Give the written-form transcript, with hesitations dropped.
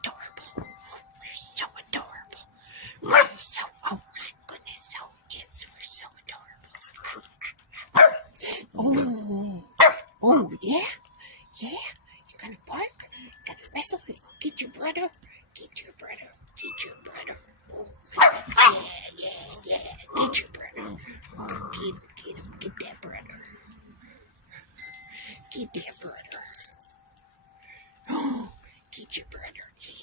Adorable. We're so adorable. We're so, oh my goodness. Oh, yes, we're so adorable. Oh, yeah. Yeah. You're gonna bark? Gonna wrestle? Get your brother. Get your brother. Get your brother. Oh my goodness. Yeah. Get your brother. Oh, get him. Get that brother. Get that brother. Oh, get your brother. Yeah.